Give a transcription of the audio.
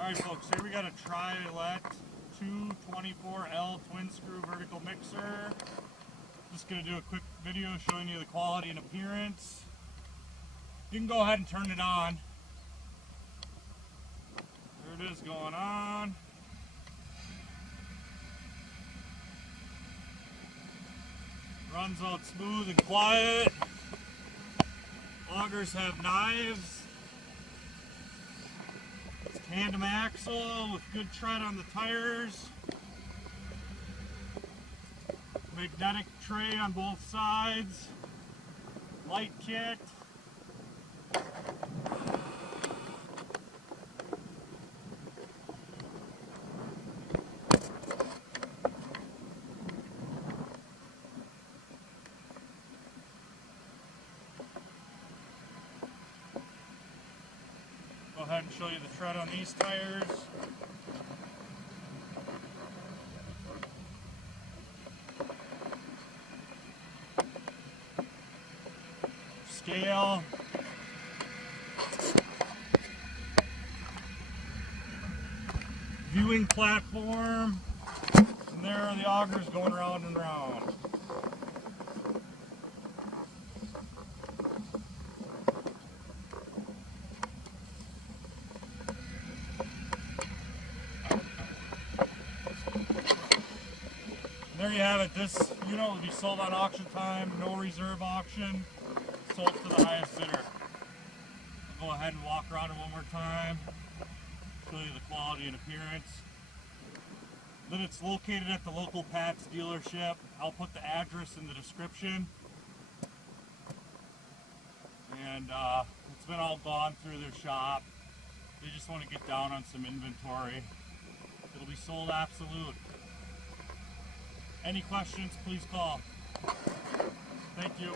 Alright folks, here we got a Triolet 224L twin screw vertical mixer. Just going to do a quick video showing you the quality and appearance. You can go ahead and turn it on. There it is going on. Runs out smooth and quiet. Augers have knives. Tandem Axel with good tread on the tires. Magnetic tray on both sides. Light kit. Go ahead and show you the tread on these tires. Scale. Viewing platform. And there are the augers going round and round. There you have it. This unit will be sold on auction time, no reserve auction, sold to the highest bidder. I'll go ahead and walk around it one more time, show you the quality and appearance. Then it's located at the local PATZ dealership. I'll put the address in the description. And it's been all gone through their shop. They just want to get down on some inventory. It'll be sold absolute. Any questions, please call. Thank you.